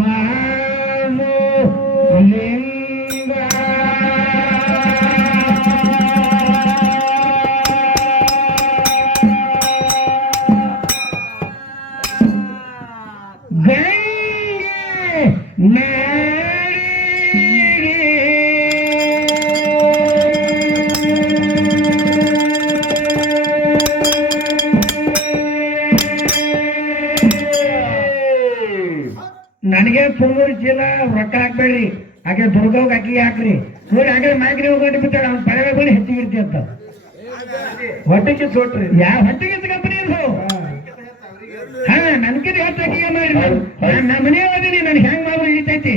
ಮಾನು ಲಿಂಗ ನನಗೆ ಸುಮ್ಮೂರು ಚೀಲ ರೊಕ್ಕ ಹಾಕ್ಬೇಡಿ, ಆಕೆ ದುರ್ಗವ್ಗ ಅಕ್ಕಿ ಹಾಕ್ರಿ. ನೋಡಿ ಆಕೆ ಮಾಕ್ರಿ ಹೋಗಿ ಬಿಟ್ಟಾಳ, ಅವ್ನ ಪರವೆ ಬಳಿ ಹೆಚ್ಚಿಗಿರ್ತಿ ಅಂತ ಹೊಟ್ಟೆಗೆ ಸೋಟ್ರಿ. ಯಾವ ಹೊಟ್ಟೆಗೆ ಕಂಪನಿ ಇದು? ಹಾ ನನ್ಕಿದ ಹೆಚ್ಚಾಕಿಗೆ ಮಾಡಿ ನಮ್ಮ ಮನೆ ಹೋದಿನಿ, ನನ್ಗೆ ಹೆಂಗ್ ಮಾಡ್ರು ಹಿಡಿತೈತಿ.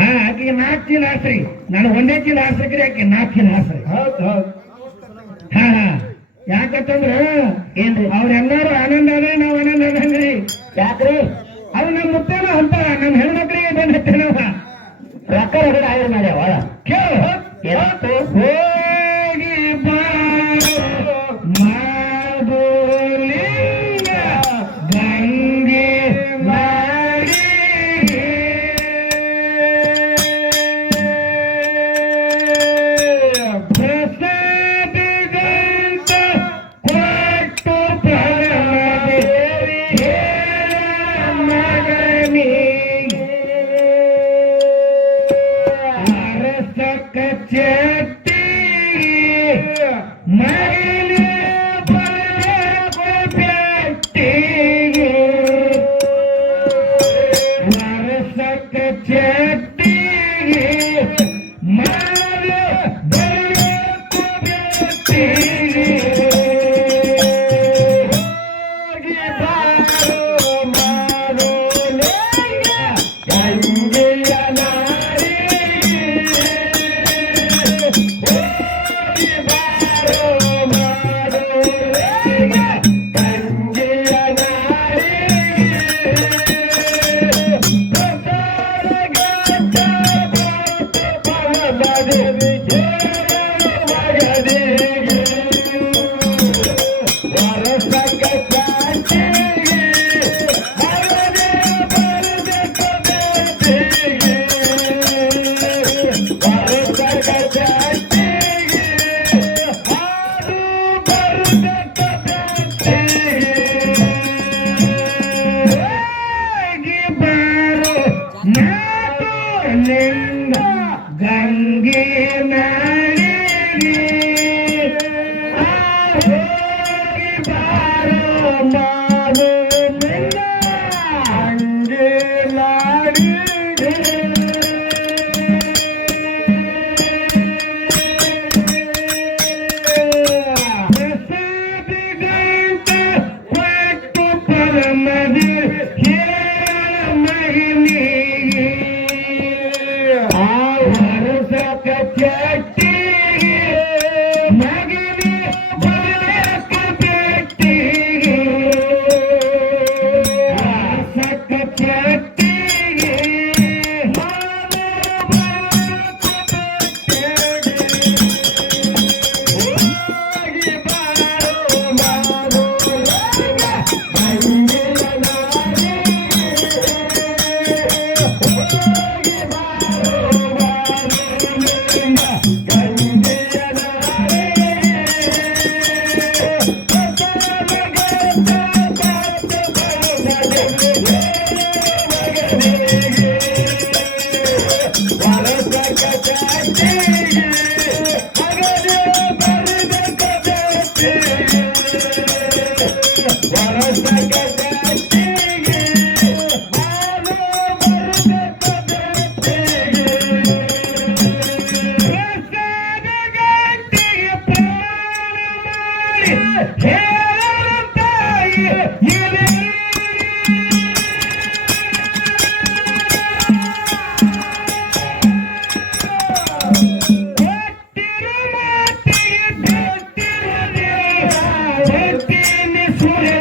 ಹಾ ಆಕೆಗೆ 4 ಚೀಲ ಹಾಸ್ರಿ, ನಾನು 1 ಚೀಲ ಹಾಸ್ರಿ, ಆಕೆ 4 ಚೀಲ ಹಾಸ್ರಿ. ಹಾ ಹಾ ಯಾಕಂತಂದ್ರ ಏನ್ರಿ ಅವ್ರೆಲ್ಲಾರು ಆನಂದ ಆದ್ರೆ ನಾವ್ ಆನಂದ ಆದಂಗ್ರಿ. ಯಾಕ್ರಿ? ಅದು ನಮ್ಮ ಮುತ್ತೇನ ಅಂತ ನಮ್ಮ ಹೆಣ್ಮಕ್ಳಿಗೆ ಬಂದ ಹತ್ತೇನವ ರೊಕ್ಕ ರಗಡ ಆಯ್ರ ಮಾಡ್ಯಾವ. ಕೇಳ ಹೋಗಿ ಮಾಧುಲಿಂಗ ಗಂಗೆ ಮಾಡಿ ಪ್ರಸಾದಗಂತ ಕೊಟ್ಟು ಪರಮದೇವಿ ಅರಸಕ ಚೆಟ್ಟಿ ಮಗಲಿ ಬೆಟ್ಟಿಗೆ ಅರಸಕ ಚೆಟ್ಟಿಗೆ ಮಗಲಿ ಬೆಟ್ಟಿಗೆ ಗಂಗೆ ನಾಡಿ ಬಾರೋ ಮಾನು ಗಂಗೆ ನಾಡಿ ಪ್ರಸಾದಗಂತ ಕೊಟ್ಟು ಪರಮದಿ ಮಹಿನಿಗೆ ಚಟ್ಟಿ ಮಗನಿ ಬರಕ ಬೆಟ್ಟಿಗೆ ಸಕ್ಕ ಚಟ್ಟಿಗೆ ಹೋಗಿ ಬಾರೋ ಮಾರು ಸೂರ್ಯ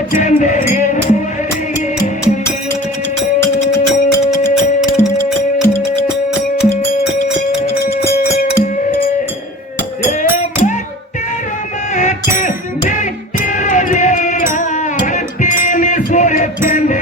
ಚಂದ್ರ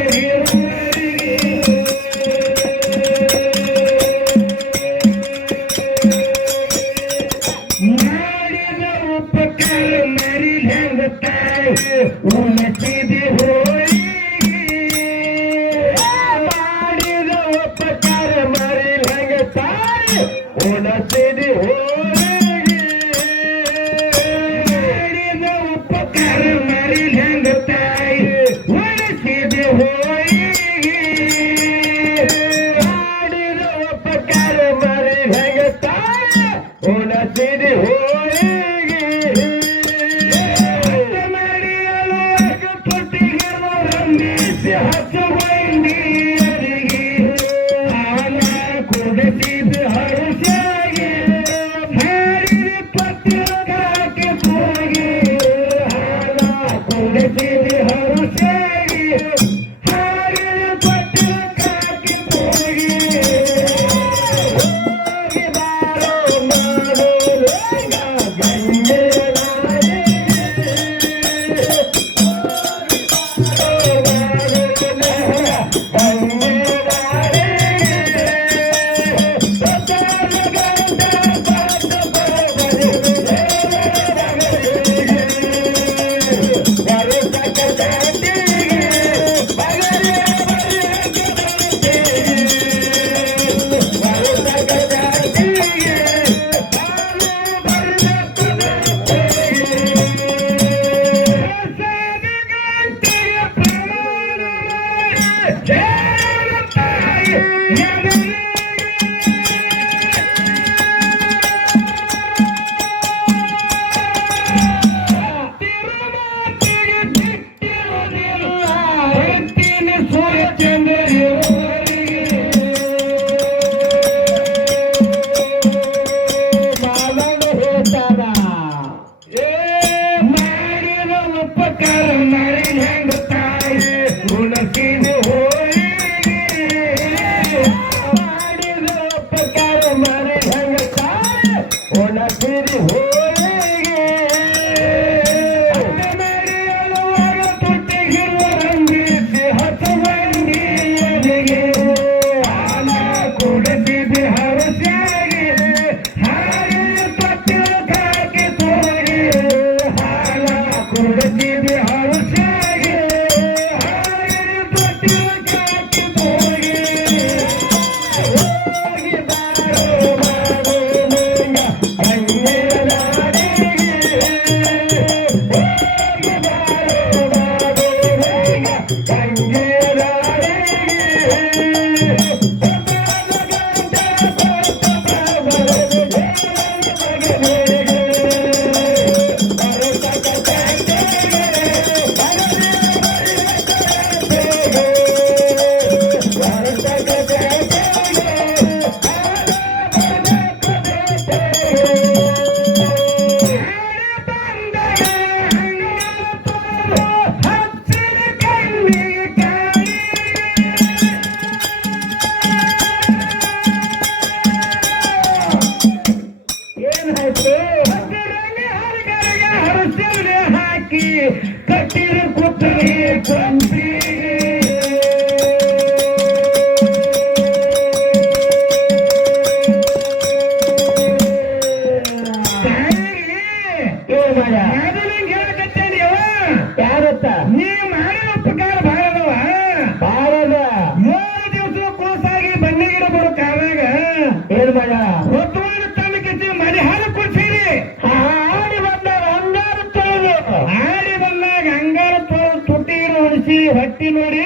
ಹೊಟ್ಟಿ ನೋಡಿ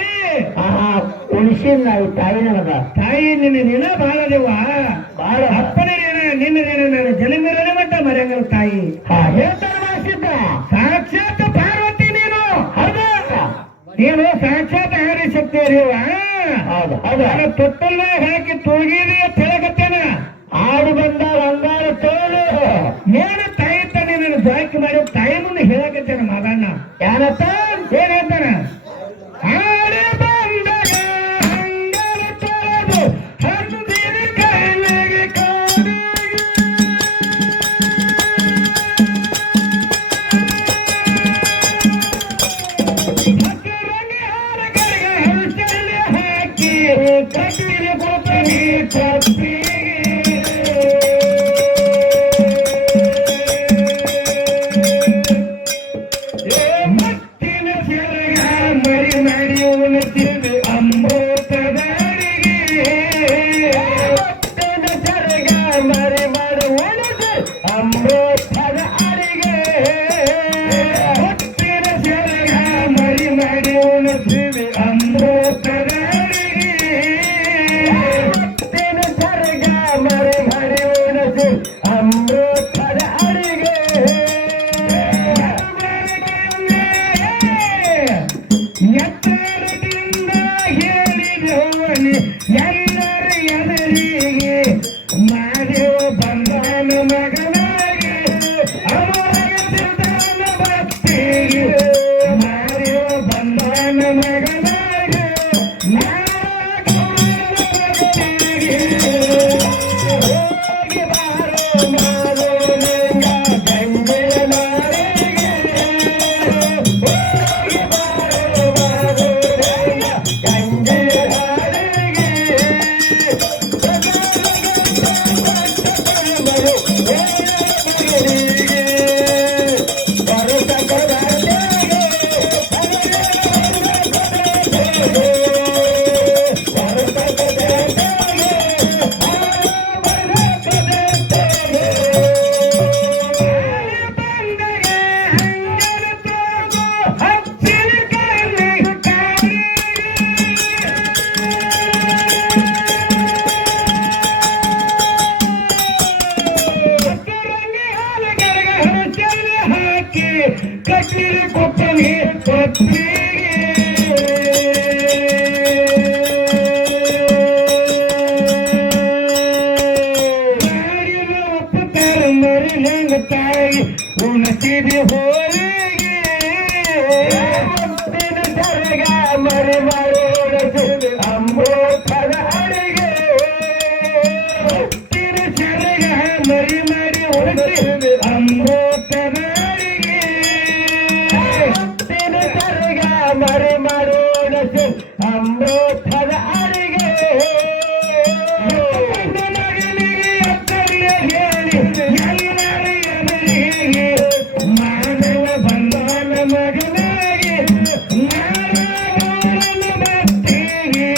ಉಳಿಸಿನ ತಾಯಿನದ ತಾಯಿ ನಿನ್ನ ಬಾಳದೇವ ಬಾಳ ಅಪ್ಪನೇ ನಿನ್ನ ನಾನು ಜಲಮಿರಲಿ ಮಟ್ಟ ಮರೆಯಂಗಲ್ ತಾಯಿ ಹೇಳ್ತಾರ ಮಾಡಿಸಿದ್ದ ಸಾಕ್ಷಾತ್ ಪಾರ್ವತಿ ನೀನು ಹೌದಾ ನೀನು ಸಾಕ್ಷಾತ್ ಆರಿ ಶಕ್ತಿ ಅರಿಯುವ ಹೌದು ಹೌದು ತೊಟ್ಟಲ್ಲ ಹಾಕಿ ತೊಳಗಿರಿ ಅಂತ ಹೇಳಕತ್ತೇನ ಆಡು ಬಂದಾಗ ಅಂಗಾರ ತೋಳು ಏನು ತಾಯಿ ತಾನೆ ನಾನು ಜಾಕಿ ಮಾಡಿ ತಾಯಿ ಮುಂದೆ ಹೇಳಕತ್ತೇನ ಮಾದಣ್ಣ ಯಾರತ್ತ ಏನ್ ಹೇಳ್ತಾನ ಆಡಿ ಬಂದಾಗ ಅಂಗಾರ ತೋಳದು ಹಂದಿನ ಕೈಲಿಗೆ ಕಾಡಿಗೆ ಹಕ್ಕರಂಗಿ ಹಾರಗಳಿಗೆ ಹಲಸಲ್ಲಿ ಹಾಕಿ ಕಟ್ಟಿಗೆ ಕೊಟ್ಟನಿ ಕಪ್ಪಿ ಎತ್ತರದಿಂದ ಬನ್ನಿ ಎಲ್ಲರ ಎದರಿಗೆ ಮಾದೇವ ಬಂದಾನ ಮಗನಾಗಿ ಅವರಿಗೆ ಭಕ್ತಿಗೆ ಮಾದೇವ ಬಂದಾನ ಮಗನಾಗಿ ಹೋಗಿ ಬಾರೋ ಮಾದೇವಲಿಂಗ ಗಂಗೆಯ ನಾಡಿಗೆ ಹೋಗಿ ಬಾರೋ ಮಾದೇವಲಿಂಗ ಗಂಗೆಯ ನಾಡಿಗೆ ಕಟ್ಟಿರಿ ಕೊಪ್ಪನಿ ಪತ್ನಿಗೆ ಮಾಡಿದ ಒಪ್ಪುತ್ತಾರ ಮರಿ ಹೆಂಗ ತಾಯಿ ಉಣಸಿದಿ ಹೋಳಿಗೆ ಮುತ್ತಿನ ಸರಗ ಮರಿ ಮಾಡೋಡಿಸಿ ಅಂಬೋಕದ ಅಡಿಗೆ ಮುತ್ತಿನ ಸರಗ ಮರಿ ಮಾಡಿ ಉಳಿಸಿ ಅಂಬೋಕದ ಮರೆ ಮಾಡೋಣ ಅಮೃತದ ಅಡಿಗೆ ಹೇಳಿ ಎಲ್ಲರಿಗೆ ಮಾನವ ಬಂಧನ ಮಗನಾಗಿ ನಾರಾಯಣ ಭಕ್ತಿಗೆ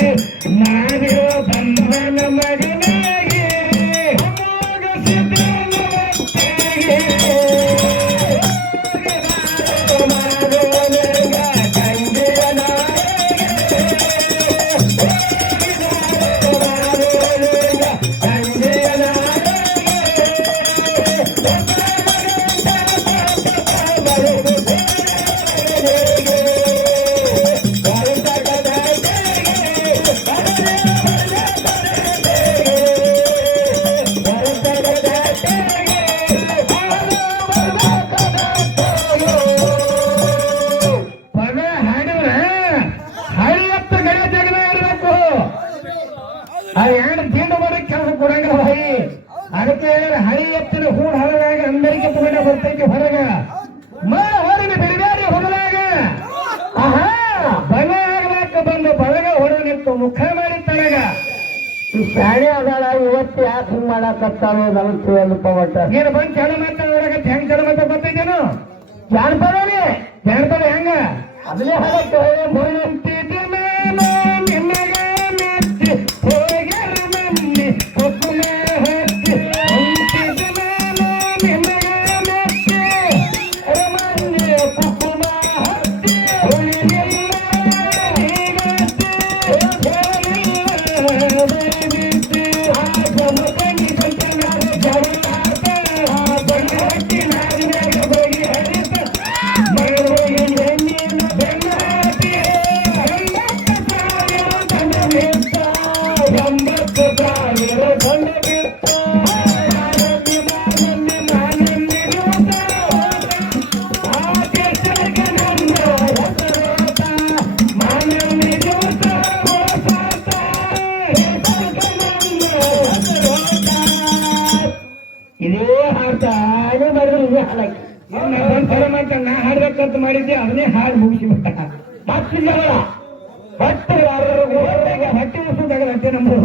ಮಾನವ ಬಂಧನ ಮಗನಾಗಿ ಅಮೋಘ ಸಿದ್ಧನ ಭಕ್ತಿಗೆ ಅದಕ್ಕೆ ಹಳಿ ಎತ್ತಿನ ಹೂಡ್ ಹಳದಾಗ ಅಂದರಿಗೆ ತಗೊಂಡ ಬರ್ತೈತಿ ಹೊರಗ ಹೊರಗೆ ಬಿಡಗಾರಿ ಹೊರದಾಗ ಆಹಾ ಬಲ ಆಗ್ಲಾಕ ಬಂದು ಬಳಗ ಹೊರ ನಿಂತು ಮುಖ ಮಾಡಿ ತಳಗ ಈ ಶಾಣೆ ಅದಾಳ ಇವತ್ತು ಯಾಕೆ ಹಿಂಗ್ ಮಾಡಾಕತ್ತಾಳು ನನಗೆ ತಿಳಿಯಲ್ಲಪ್ಪ ಒಟ್ಟ ನೀನು ಬಂದು ಚಲ ಮಾತಾಡೋರಾಗ ಹೆಂಗ್ ಚಲ ಮಾತಾ ಬರ್ತೈತೇನು ಜಾನಪದನೇ ಜಾನಪದ ಹೆಂಗ ಅದನ್ನೇ ಹಾಡಕ್ಕೆ ಹೊರಂತಿದ್ದ ನಾನು ನಿಮಗ ಮೆಚ್ಚಿ ಹೋಗ್ಯಾರ ಮನ್ನಿ ಕುಸುಮ ಹಚ್ಚಿ ಹೊಂಟಿದ್ದ ನಾನು ನಿಮಗ ಮೆಚ್ಚಿ ಮನ್ನಿ ಕುಸುಮ ಹಚ್ಚಿ ಉಳಿದಿಲ್ಲ ನೀಗತ್ತಿ ಹೇಳಿಲ್ಲ ದಯವಿಟ್ಟು ಆ ಸಮತಂಗಿ ಸಂತನಾದ ಜಗಳಾಟ ಆ ಬಗೆ ಹಟ್ಟಿ ನಾಡಿನಾಗ ಬಗೆ ಹರಿತ ಮಗಳಿಗೆ ಹೆಣ್ಣಿನ ಬೆನ್ನಾಟಿ 80,000 ದಂಡ ಬಿತ್ತ ಮಾನಂದಿ ಮಾನಂದಿ ಮಾನಂದಿ ಆ ದೇಶಕ್ಕೆ ನಮ್ಮ ಹೆಸರೋತ ಮಾನಂದಿ ಜೋತ ಹೋಸಾತ ದೇಶಕ್ಕೆ ನಮ್ಮ ಹೆಸರೋತ ಇದೇ ಹಾಡ್ತಾನೆ ಮಾಡಿದ್ರೆ ಇದೇ ಹಾಡಕ್ಕೆ ಒಂದ್ಸಲ ಮಾಡ್ತಾನೆ ನಾ ಹಾಡ್ಬೇಕಂತ ಮಾಡಿದ್ದೆ ಅದನ್ನೇ ಹಾಡು ಮುಗಿಸಿಬಿಟ್ಟ ಮತ್ತೆ ಜಗಳ ಹೊಟ್ಟೆ ಹೊಟ್ಟೆ ಉಳಿಸೋದಾಗದಂತೆ ನಮ್ದು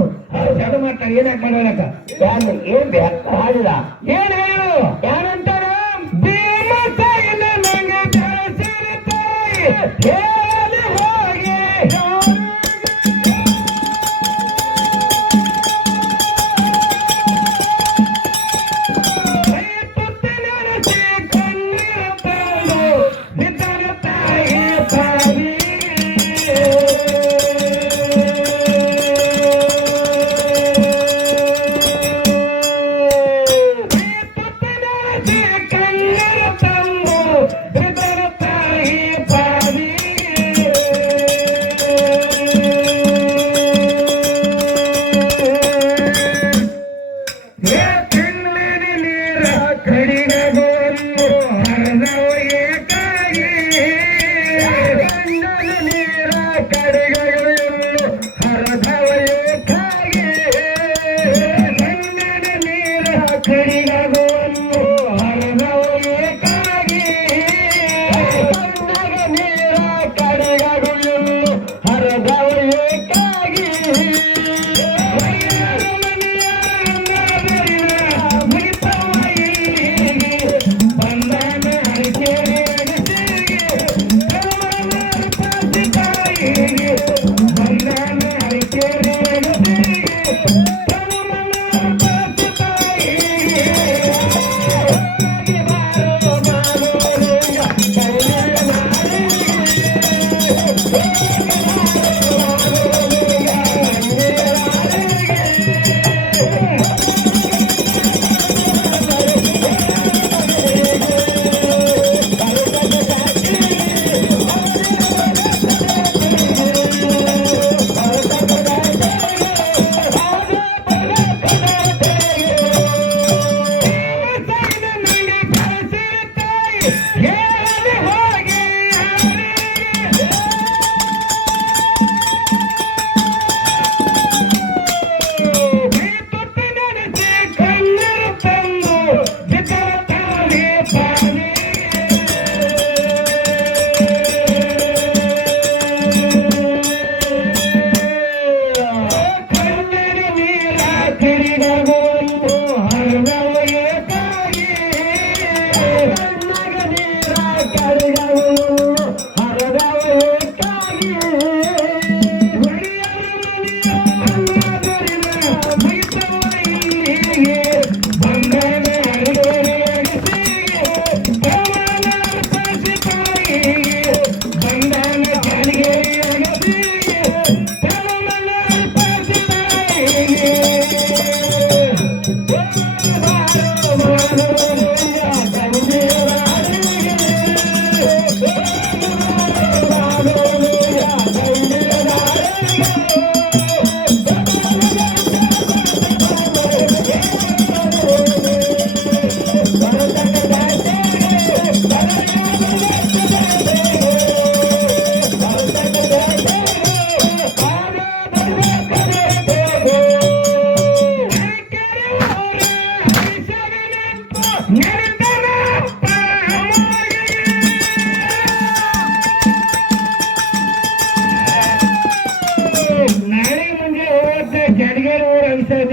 ಚಾಲು ಮಾಡ್ತಾರೆ ಏನಾಕ್ ಮಾಡೋಣಕ ಏನ್ ಹಾಡಿದ ಏನ್ ಹೇಳು ಯಾರಂತಾರ ಭೀಮ ತಾಯಿನ ನಂಗೆ ಜಾಸ್ತಿ ತಾಯಿ ಹೇಳಿ ಹೋಗಿ ಕಣ್ಣೀರ ತಂದು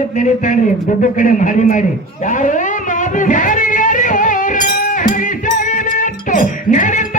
ಅಂತ ನೆನೀತಾಳ್ರಿ ದುಡ್ಡು ಕಡೆ ಮಾಡಿ ಯಾರು ಯಾರು ನೆನೀತಾನ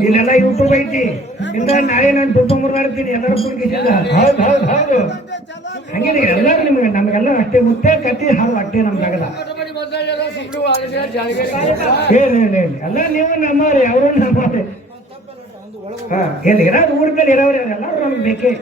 ಇಲ್ಲೆಲ್ಲ ಯೂಟ್ಯೂಬ್ ಐತಿ ಇಂದ ನಾಳೆ ನಾನು ದುಡ್ಡು ಮಾಡ್ತೀನಿ ಎಲ್ಲರೂ ಕುಡ್ಕಿಸಿಲ್ಲ ಹೌದು ಹಂಗೇನೆ ಎಲ್ಲರೂ ನಿಮ್ಗೆ ನಮಗೆಲ್ಲ ಅಷ್ಟೇ ಮುತ್ತೆ ಕತ್ತಿ ಹಾಲು ಅಷ್ಟೇ ನಮ್ಗಾಗಲ್ಲ ಎಲ್ಲ ನೀವು ನಮ್ಮವ್ರಿ ಅವರು ನಮ್ಮವ್ರಿ ಹಾ ಎಲ್ಲಿ ಇರೋದು ಊರಲ್ಲಿ ಇರೋವ್ರಿ ಎಲ್ಲರೂ ನಮ್ಗೆ ಬೇಕೇ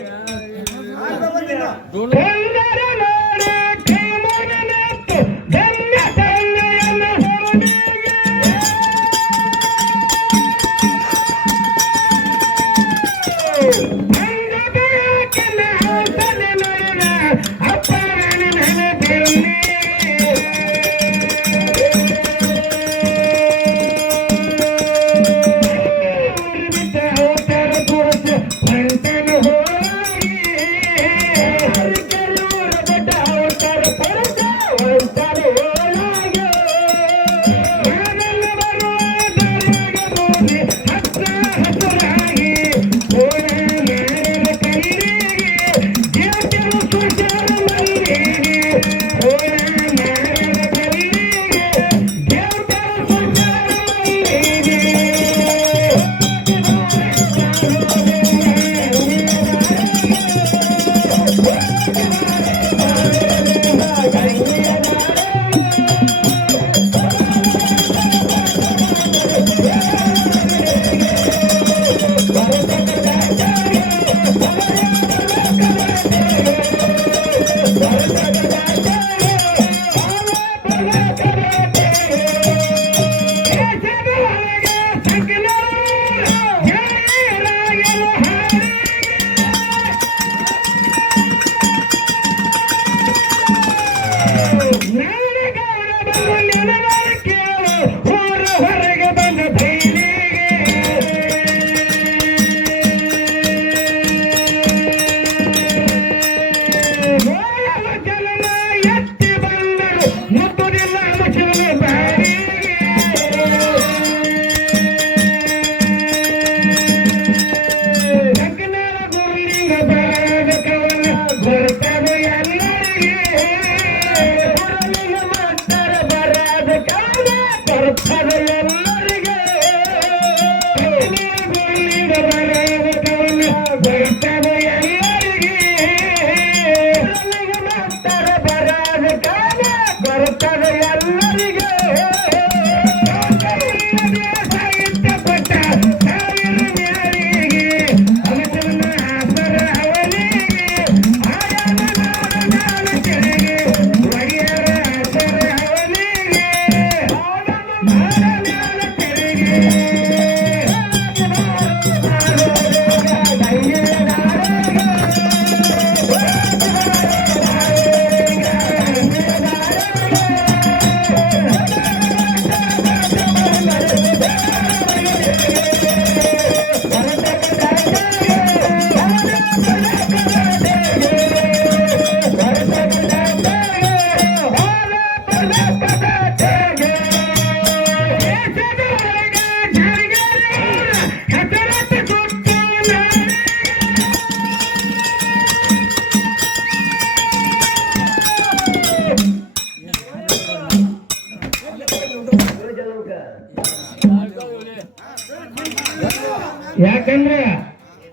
ಅಂದ್ರ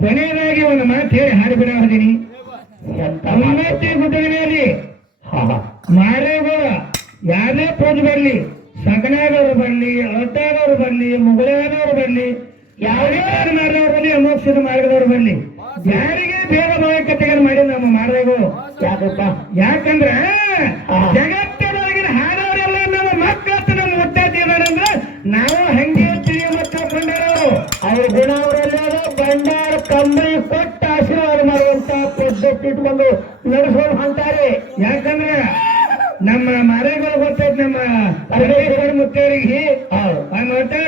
ಕೊನೆಯದಾಗಿ ಒಂದು ಮಾತು ಹೇಳಿ ಹಾಡಿ ಬಿಡೋದಿನಿ. ಉನ್ನತಿ ಗುಡ್ಡಗಳಲ್ಲಿ ಮಾರೇಗಳು ಯಾರೇ ಪೂಜೆ ಬರ್ಲಿ, ಸಗನಾದವ್ರು ಬರ್ಲಿ, ಅಳತಾದವ್ರು ಬರ್ಲಿ, ಮುಗಳಾದವ್ರು ಬರ್ಲಿ, ಯಾವುದೇ ಮಾಡಿದವ್ರು ಬರ್ಲಿ, ಅಮೋಕ್ಷದ ಮಾರ್ಗದವ್ರು ಬರ್ಲಿ, ಯಾರಿಗೆ ಬೇಗ ಮಾಯಕತೆಗಳು ಮಾಡಿ ನಮ್ಮ ಮಾರ್ಗಗಳು. ಯಾಕಪ್ಪ? ಯಾಕಂದ್ರ ಜಗತ್ತಿನೊಳಗಿನ ಹಾಡೋರೆಲ್ಲ ನಮ್ಮ ಮಕ್ಕಳು ನಮ್ಮ ಮುತ್ತಾತಿದಾರಂದ್ರ ನಾವು ಹಂಗೆ ತಿರುಗಿ ಮಕ್ಕಳು ಕೊಂಡರು. ಅವ್ರ ಗುಣ ಅವರೆಲ್ಲ ಬಂಡಾರ ಕಂಬಳಿ ಕೊಟ್ಟು ಆಶೀರ್ವಾದ ಮಾಡುವಂತ ಪದ್ಧತಿ ಇಟ್ಕೊಂಡು ನಡೆಸೋದು ಅಂತಾರೆ. ಯಾಕಂದ್ರ ನಮ್ಮ ಮಾರೇಗಳು ಗೊತ್ತೈತಿ, ನಮ್ಮ ಪರಮೇಶ್ವರ ಮುತ್ತೇರಿಗೆ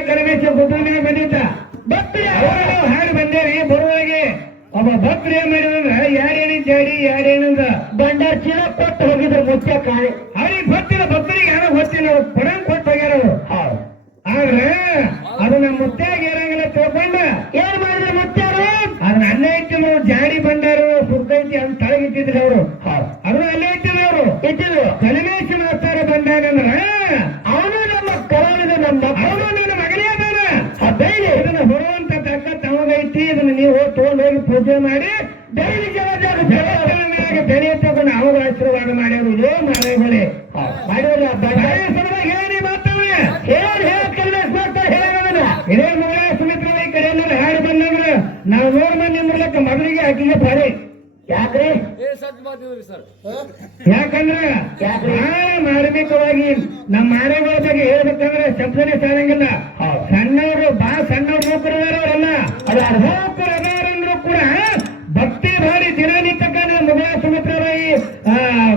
ಕರಮೇಶ ಕುಟುಂಬ ಬಂದಿದ್ದ ಭಕ್ತರಿ ಅವರು ಹಾಡು ಬಂದೇವಿ. ಬರುವಾಗೆ ಒಬ್ಬ ಭಕ್ತರು ಏನ್ ಮಾಡಿದ್ರ, ಯಾರೇನಿ ಜಾಡಿ ಯಾರೇನಂದ್ರ ಬಂಡಾರ ಚೀಲ ಕೊಟ್ಟು ಹೋಗಿದ್ರು ಮುತ್ಯ ಕಾಯಿ. ಅವ್ರಿಗೆ ಗೊತ್ತಿಲ್ಲ, ಭಕ್ತರಿಗೆ ಯಾರೋ ಗೊತ್ತಿಲ್ಲ, ಅವ್ರು ಕೊಡಂಗ್ ಕೊಟ್ಟು ಹೋಗ್ಯಾರ. ಆದ್ರೆ ಅದನ್ನ ಮುತ್ಯಾಗ ಏನಾಗಲ್ಲ ತಿಳ್ಕೊಂಡ ಏನ್ ಮಾಡಿದ್ರು ಮುತ್ಯಾರು ಅದನ್ನ ಅಲ್ಲೇ ಇಟ್ಟಿದ್ರು. ಜಾಡಿ ಬಂಡಾರು ಸುರ್ತೈತಿ ಅಂತ ತಳಗಿಟ್ಟಿದ್ರು ಅವರು. ಅದನ್ನ ಅಲ್ಲೇ ಇಟ್ಟಿದ್ರು ಅವರು ಇಟ್ಟಿದ್ರು. ಕಲಿಮೇಶ ಮಾಸ್ತಾರ ಬಂದಾಗಂದ್ರ ಅವನು ನಮ್ಮ ಕಲಾವಿದ, ನಮ್ಮ ಅವನು ನನ್ನ ಮಗನೇ ಅದಾನ. ಇದನ್ನ ಹೊರುವಂತ ತಾಕತ್ ಅವಾಗೈತಿ. ಇದನ್ನ ನೀವು ತಗೊಂಡು ಹೋಗಿ ಪೂಜೆ ಮಾಡಿ ಡೈಲಿ ಜಗತ್ತಿನ ಬೆಳೆ ತಗೊಂಡು ಅವಾಗ ಆಶೀರ್ವಾದ ಮಾಡ್ಯಾರು. ಇದೇ ಮಾರೇಗಳೇ ಮಾಡಿದ್ರೆ ಹೇಳಿ ಮಾತವೇ ಹೇಳಿ ಇದೇ ಮಗಳ ಸುಮಿತ್ರ ಈ ಕಡೆಯಲ್ಲಿ ಹಾಡು ಬಂದಂದ್ರೆ ನಾವು 100 ಮಂದಿ ಮೂಲಕ ಮಗಳಿಗೆ ಆಕಿಗೆ ಪಾರಿ. ಯಾಕ್ರಿ? ಯಾಕಂದ್ರೆ ಮಾರ್ಮಿಕವಾಗಿ ನಮ್ಮ ಮಾರೇಗಳ ಬಗ್ಗೆ ಹೇಳ್ಬೇಕಂದ್ರೆ ಶಬ್ದನೇ ಸಾಲಂಗಿಲ್ಲ. ಸಣ್ಣವರು ಸಣ್ಣವ್ರು ಮೂಕರದಾರವರಲ್ಲ, ಅದು ಅರ್ಧೋಕರದಾರಂದ್ರೂ ಕೂಡ ಭಕ್ತಿ ಭಾರಿ ದಿನನಿತ್ಯಕ ಮಗಳ ಸುಮಿತ್ರರಾಯಿ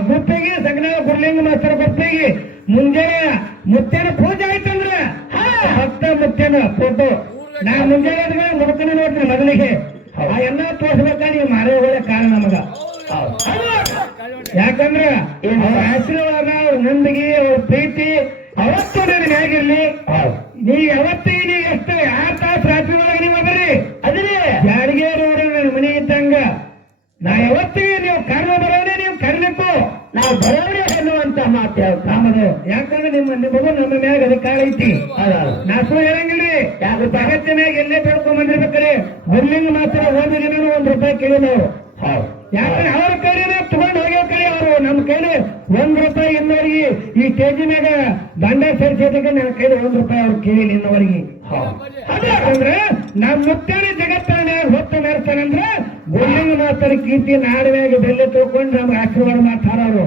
ಗುಪ್ಪಿಗೆ ಸಗನ ಗುರ್ಲಿಂಗ ಮಾಸ್ತರ ಗುಪ್ಪಿಗೆ ಮುಂಜಾನೆ ಮುತ್ತೇನ ಪೂಜೆ ಆಯ್ತಂದ್ರ ಭಕ್ತ ಮುತ್ತೇನ ಫೋಟೋ ನಾ ಮುಂಜಾನೆ ಮುದುಕನ ನೋಡ್ತೀನಿ ಮೊದಲಿಗೆ. ಆ ಎಲ್ಲ ತೋರಿಸ್ಬೇಕಾದ್ರೆ ನೀವು ಮಾರೇಗಳ ಕಾರಣ ನಮಗ. ಯಾಕಂದ್ರ ಅವ್ರ ಆಶೀರ್ವಾದ, ಅವ್ರ ನಂಬಿಕೆ, ಅವ್ರ ಪ್ರೀತಿ ಅವತ್ತು ನನಗೆ ಆಗಿರ್ಲಿ. ನೀ ಯಾವತ್ತಿಗೆ ನೀ ಎಷ್ಟು 6 ತಾಸು ರಾತ್ರಿ ಒಳಗೆ ನೀವು ಅದರಿ ಅದ್ರಿ ಜಾರಿಗೆ ನನ್ನ ಮನೆ ಇದ್ದಂಗ. ನಾ ಯಾವತ್ತಿಗೆ ನೀವು ಕರ್ಮ ಬರೋದೇ ನೀವು ಕರಿಬೇಕು, ನಾವು ಬರೋದೇ ಅನ್ನುವಂತ ಮಾತು ನಮ್ಮದು. ಯಾಕಂದ್ರೆ ನಿಮಗೂ ನಮ್ಮ ಮ್ಯಾಗ ಅಧಿಕಾರ ಐತಿ. ನಾ ಸುಳ್ಳು ಹೇಳಂಗಿಲ್ರಿ. ಜಗತ್ತಿನ ಮ್ಯಾಗ ಎಲ್ಲೇ ಬೆಳ್ಕೊಂಡ್ ಬಂದಿರ್ಬೇಕ್ರಿ. ಗುರ್ಲಿಂಗ ಮಾತ್ರ ಒಂದು ದಿನ ₹1 ಕೇಳಿ ನಾವು. ಯಾಕಂದ್ರೆ ಅವ್ರ ಕೈಲೇ ತಗೊಂಡು ಹೋಗ್ಯೋ ಕಡೆ ಅವರು ನಮ್ಮ ಕೈಲಿ ₹1 ಇನ್ನವರಿಗೆ ಈ ಕೆಜಿ ಮ್ಯಾಗ ದಂಡ ಸೇರಿಸೋದಕ್ಕೆ ನನ್ನ ಕೈಲಿ ₹1 ಅವ್ರು ಕೇಳಿ ಇನ್ನವರಿಗೆ. ಅಂದ್ರೆ ನಮ್ಮ ಮುತ್ತೇನೆ ಜಗತ್ತಿನ ಮ್ಯಾಗ ಹೊತ್ತು ಮೆರೆಸ್ತಾನಂದ್ರ ಗುರ್ಲಿಂಗ ಮಾಸ್ತರ ಕೀರ್ತಿ ನಾಡಿನಾಗ ಬೆಲೆ ತಗೊಂಡು ನಮ್ಗೆ ಆಶೀರ್ವಾದ ಮಾಡ್ತಾರವ್ರು.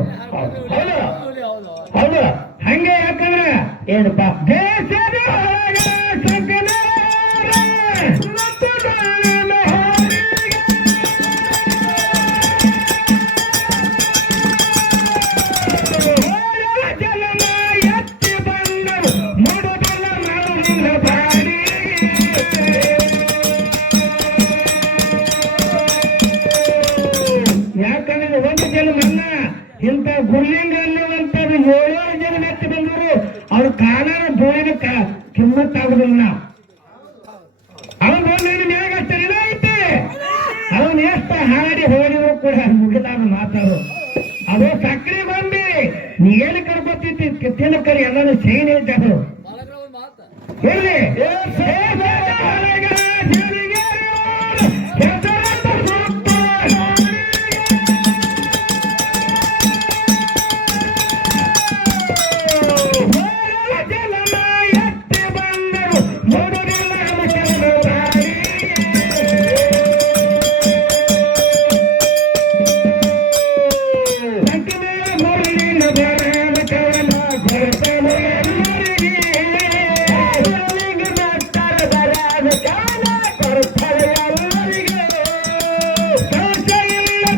ಹೌದು ಹಂಗೆ. ಯಾಕಂದ್ರೆ ಏನಪ್ಪ ದೇಶದ ಇಂಥ ಗುರ್ಲಿಂಗ ಅನ್ನುವಂಥದ್ದು 7 ಜನ ಮೆತ್ತಿ ಬಂದರು. ಅವ್ರ ಕಾಲ ಧೂಳಿನ ಕಿಮ್ಮತ್ತಾಗುದಿಲ್ಲ. ಅವನು ನನ್ನ ಮ್ಯಾಗ ಅಷ್ಟು ದಿನ ಐತೆ. ಅವನು ಎಷ್ಟು ಹಾಡಿ ಹೋಡಿದ್ರು ಕೂಡ ಮುಗಿದಾಗ ಮಾತಾಡು. ಅದು ಸಕ್ಕರೆ ಬಂದಿ ನೀಗೇನು ಕರ್ಕೊತಿತ್ತು ತಿನ್ನಕರಿ ಎಲ್ಲಾನು ಸೈನ್ ಐತೆ. ಅದು ಹೇಳಿ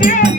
Yeah.